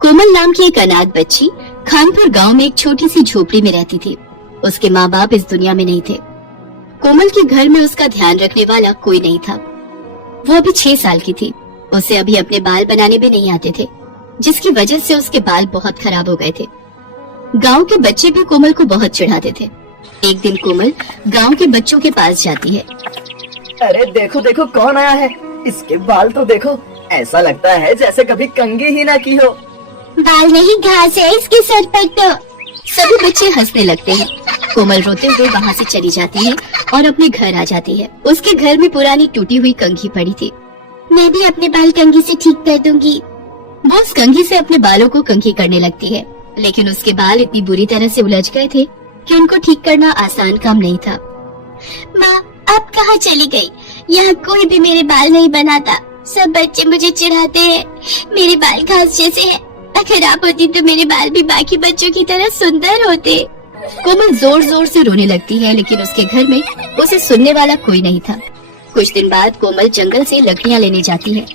कोमल नाम की एक अनाथ बच्ची खानपुर गांव में एक छोटी सी झोपड़ी में रहती थी। उसके माँ बाप इस दुनिया में नहीं थे। कोमल के घर में उसका ध्यान रखने वाला कोई नहीं था। वो अभी 6 साल की थी। उसे अभी अपने बाल बनाने भी नहीं आते थे, जिसकी वजह से उसके बाल बहुत खराब हो गए थे। गांव के बच्चे भी कोमल को बहुत चिढ़ाते थे। एक दिन कोमल गांव के बच्चों के पास जाती है। अरे देखो देखो कौन आया है, इसके बाल तो देखो, ऐसा लगता है जैसे कभी कंघी ही ना की हो। बाल नहीं, घास है इसके सर पर तो। सभी बच्चे हंसने लगते हैं। कोमल रोते हुए वहाँ से चली जाती है और अपने घर आ जाती है। उसके घर में पुरानी टूटी हुई कंघी पड़ी थी। मैं भी अपने बाल कंघी से ठीक कर दूंगी। वो उस कंघी से अपने बालों को कंघी करने लगती है, लेकिन उसके बाल इतनी बुरी तरह से उलझ गए थे कि उनको ठीक करना आसान काम नहीं था। माँ, आप कहाँ चली गई? यहाँ कोई भी मेरे बाल नहीं बनाता। सब बच्चे मुझे चिढ़ाते हैं। मेरे बाल घास जैसे हैं। अगर आप होती तो मेरे बाल भी बाकी बच्चों की तरह सुंदर होते। कोमल जोर जोर से रोने लगती है, लेकिन उसके घर में उसे सुनने वाला कोई नहीं था। कुछ दिन बाद कोमल जंगल से लकड़ियाँ लेने जाती है।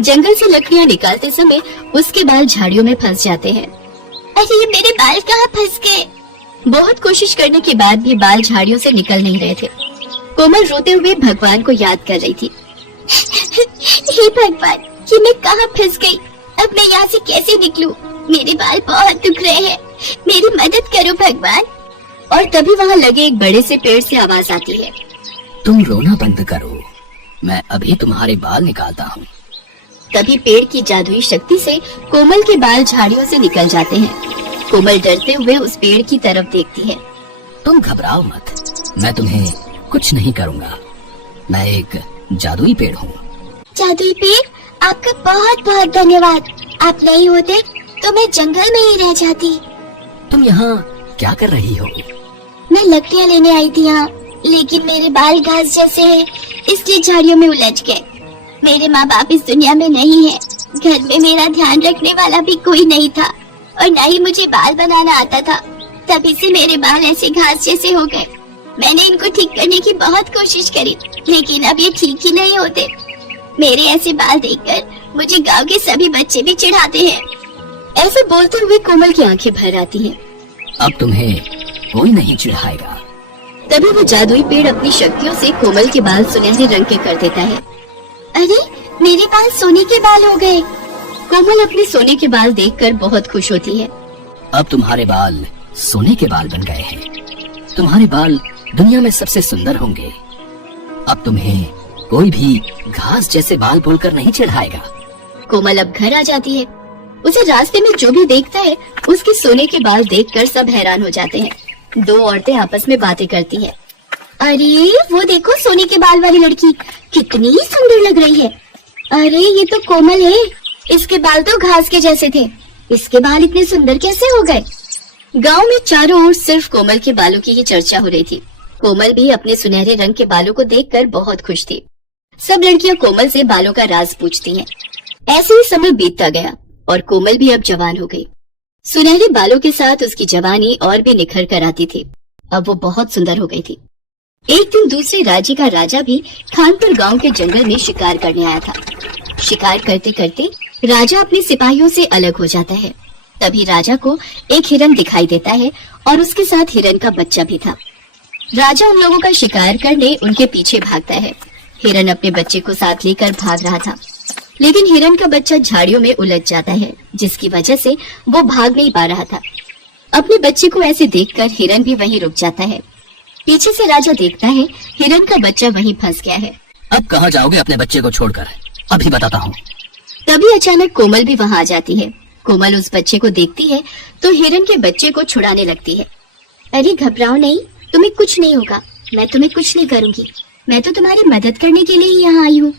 जंगल से लकड़ियाँ निकालते समय उसके बाल झाड़ियों में फंस जाते हैं। अरे ये मेरे बाल कहाँ फंस गए? बहुत कोशिश करने के बाद भी बाल झाड़ियों से निकल नहीं रहे थे। कोमल रोते हुए भगवान को याद कर रही थी। हे भगवान, कि मैं कहाँ फंस गई? अब मैं यहाँ से कैसे निकलूं? मेरे बाल बहुत दुख रहे हैं। मेरी मदद करो भगवान। और तभी वहाँ लगे एक बड़े से पेड़ से आवाज आती है। तुम रोना बंद करो, मैं अभी तुम्हारे बाल निकालता हूँ। तभी पेड़ की जादुई शक्ति से कोमल के बाल झाड़ियों से निकल जाते हैं। कोमल डरते हुए उस पेड़ की तरफ देखती है। तुम घबराओ मत, मैं तुम्हें कुछ नहीं करूँगा। मैं एक जादुई पेड़ हूँ। जादुई पेड़, आपका बहुत बहुत धन्यवाद। आप नहीं होते तो मैं जंगल में ही रह जाती। तुम यहाँ क्या कर रही हो? मैं लकड़ियाँ लेने आई थी यहाँ, लेकिन मेरे बाल घास जैसे हैं, इसलिए झाड़ियों में उलझ गए। मेरे माँ बाप इस दुनिया में नहीं है। घर में मेरा ध्यान रखने वाला भी कोई नहीं था और न ही मुझे बाल बनाना आता था। तभी से मेरे बाल ऐसे घास जैसे हो गए। मैंने इनको ठीक करने की बहुत कोशिश करी, लेकिन अब ये ठीक ही नहीं होते। मेरे ऐसे बाल देखकर मुझे गांव के सभी बच्चे भी चिढ़ाते हैं। ऐसे बोलते हुए कोमल की आंखें भर आती हैं। अब तुम्हें कोई नहीं चिढ़ाएगा। तभी वो जादुई पेड़ अपनी शक्तियों से कोमल के बाल सुनहरे रंग के कर देता है। अरे, मेरे बाल सोने के बाल हो गए। कोमल अपने सोने के बाल देखकर बहुत खुश होती है। अब तुम्हारे बाल सोने के बाल बन गए हैं। तुम्हारे बाल दुनिया में सबसे सुंदर होंगे। अब तुम्हें कोई भी घास जैसे बाल बोलकर नहीं चिढ़ाएगा। कोमल अब घर आ जाती है। उसे रास्ते में जो भी देखता है, उसके सोने के बाल देखकर सब हैरान हो जाते हैं। 2 औरतें आपस में बातें करती हैं। अरे वो देखो, सोने के बाल वाली लड़की कितनी सुंदर लग रही है। अरे ये तो कोमल है। इसके बाल तो घास के जैसे थे। इसके बाल इतने सुंदर कैसे हो गए? गांव में चारों ओर सिर्फ कोमल के बालों की ही चर्चा हो रही थी। कोमल भी अपने सुनहरे रंग के बालों को देखकर बहुत खुश थी। सब लड़कियां कोमल से बालों का राज पूछती हैं। ऐसे ही समय बीतता गया और कोमल भी अब जवान हो गई। सुनहरे बालों के साथ उसकी जवानी और भी निखर कर आती थी। अब वो बहुत सुंदर हो गई थी। एक दिन दूसरे राज्य का राजा भी खानपुर गांव के जंगल में शिकार करने आया था। शिकार करते करते राजा अपने सिपाहियों से अलग हो जाता है। तभी राजा को एक हिरन दिखाई देता है और उसके साथ हिरन का बच्चा भी था। राजा उन लोगों का शिकार करने उनके पीछे भागता है। हिरन अपने बच्चे को साथ लेकर भाग रहा था, लेकिन हिरन का बच्चा झाड़ियों में उलझ जाता है, जिसकी वजह से वो भाग नहीं पा रहा था। अपने बच्चे को ऐसे देखकर हिरन भी वहीं रुक जाता है। पीछे से राजा देखता है हिरन का बच्चा वहीं फंस गया है। अब कहाँ जाओगे अपने बच्चे को छोड़कर? अभी बताता हूँ। तभी अचानक कोमल भी वहाँ आ जाती है। कोमल उस बच्चे को देखती है तो हिरन के बच्चे को छुड़ाने लगती है। अरे घबराओ नहीं, तुम्हें कुछ नहीं होगा। मैं तुम्हें कुछ नहीं करूँगी। मैं तो तुम्हारी मदद करने के लिए ही यहाँ आई हूँ।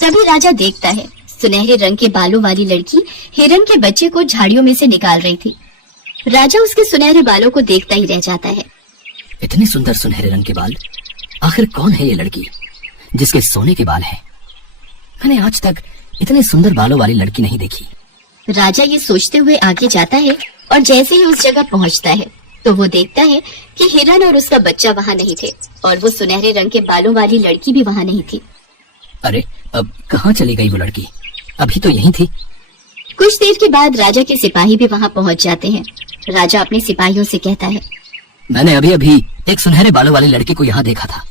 तभी राजा देखता है सुनहरे रंग के बालों वाली लड़की हिरन के बच्चे को झाड़ियों में से निकाल रही थी। राजा उसके सुनहरे बालों को देखता ही रह जाता है। इतने सुंदर सुनहरे रंग के बाल, आखिर कौन है ये लड़की जिसके सोने के बाल हैं? मैंने आज तक इतने सुंदर बालों वाली लड़की नहीं देखी। राजा ये सोचते हुए आगे जाता है और जैसे ही उस जगह पहुंचता है तो वो देखता है कि हिरन और उसका बच्चा वहाँ नहीं थे और वो सुनहरे रंग के बालों वाली लड़की भी वहाँ नहीं थी। अरे अब कहाँ चली गई वो लड़की? अभी तो यहीं थी। कुछ देर के बाद राजा के सिपाही भी वहाँ पहुँच जाते हैं। राजा अपने सिपाहियों से कहता है, मैंने अभी अभी एक सुनहरे बालों वाली लड़की को यहाँ देखा था।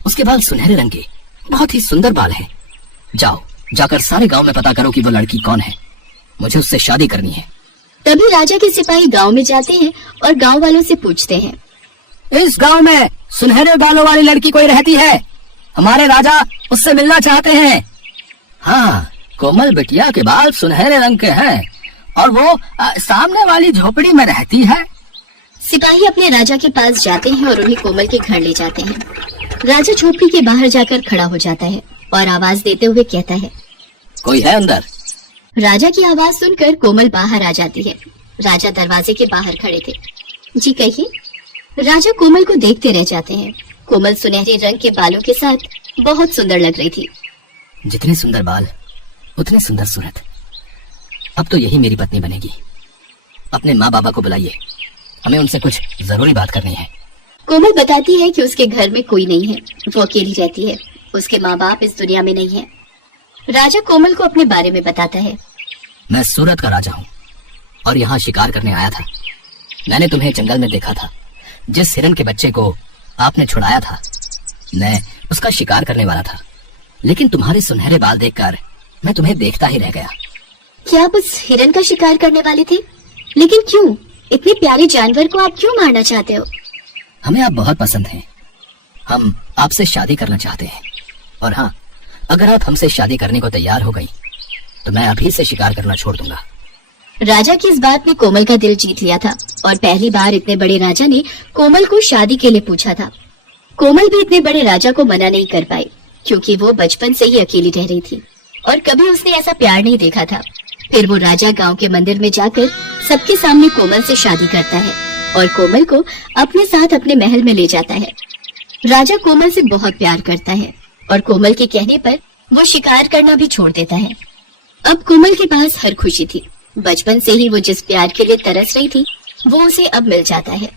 उसके बाल सुनहरे रंग के, बहुत ही सुंदर बाल हैं। जाओ, जाकर सारे गांव में पता करो कि वो लड़की कौन है। मुझे उससे शादी करनी है। तभी राजा के सिपाही गांव में जाते हैं और गांव वालों से पूछते हैं, इस गांव में सुनहरे बालों वाली लड़की कोई रहती है? हमारे राजा उससे मिलना चाहते हैं। हाँ, कोमल बिटिया के बाल सुनहरे रंग के हैं और वो सामने वाली झोपड़ी में रहती है। सिपाही अपने राजा के पास जाते हैं और उन्हें कोमल के घर ले जाते हैं। राजा झोपड़ी के बाहर जाकर खड़ा हो जाता है और आवाज देते हुए कहता है, कोई है अंदर? राजा की आवाज सुनकर कोमल बाहर आ जाती है। राजा दरवाजे के बाहर खड़े थे। जी कहिए। राजा कोमल को देखते रह जाते हैं। कोमल सुनहरे रंग के बालों के साथ बहुत सुंदर लग रही थी। जितने सुंदर बाल उतने सुंदर सूरत। अब तो यही मेरी पत्नी बनेगी। अपने माँ बाबा को बुलाइए, हमें उनसे कुछ जरूरी बात करनी है। कोमल बताती है कि उसके घर में कोई नहीं है, वो अकेली रहती है। उसके माँ बाप इस दुनिया में नहीं है। राजा कोमल को अपने बारे में बताता है। मैं सूरत का राजा हूँ और यहाँ शिकार करने आया था। मैंने तुम्हें जंगल में देखा था। जिस हिरन के बच्चे को आपने छुड़ाया था, मैं उसका शिकार करने वाला था, लेकिन तुम्हारे सुनहरे बाल देखकर मैं तुम्हें देखता ही रह गया। क्या आप उस हिरन का शिकार करने वाले थे? लेकिन क्यों? इतने प्यारे जानवर को आप क्यों मारना चाहते हो? हमें आप बहुत पसंद हैं। हम आपसे शादी करना चाहते हैं। और हाँ, अगर आप हमसे शादी करने को तैयार हो गई तो मैं अभी से शिकार करना छोड़ दूंगा। राजा की इस बात ने कोमल का दिल जीत लिया था और पहली बार इतने बड़े राजा ने कोमल को शादी के लिए पूछा था। कोमल भी इतने बड़े राजा को मना नहीं कर पाई, क्योंकि वो बचपन से ही अकेली रह रही थी और कभी उसने ऐसा प्यार नहीं देखा था। फिर वो राजा गांव के मंदिर में जाकर सबके सामने कोमल से शादी करता है और कोमल को अपने साथ अपने महल में ले जाता है। राजा कोमल से बहुत प्यार करता है और कोमल के कहने पर वो शिकार करना भी छोड़ देता है। अब कोमल के पास हर खुशी थी। बचपन से ही वो जिस प्यार के लिए तरस रही थी, वो उसे अब मिल जाता है।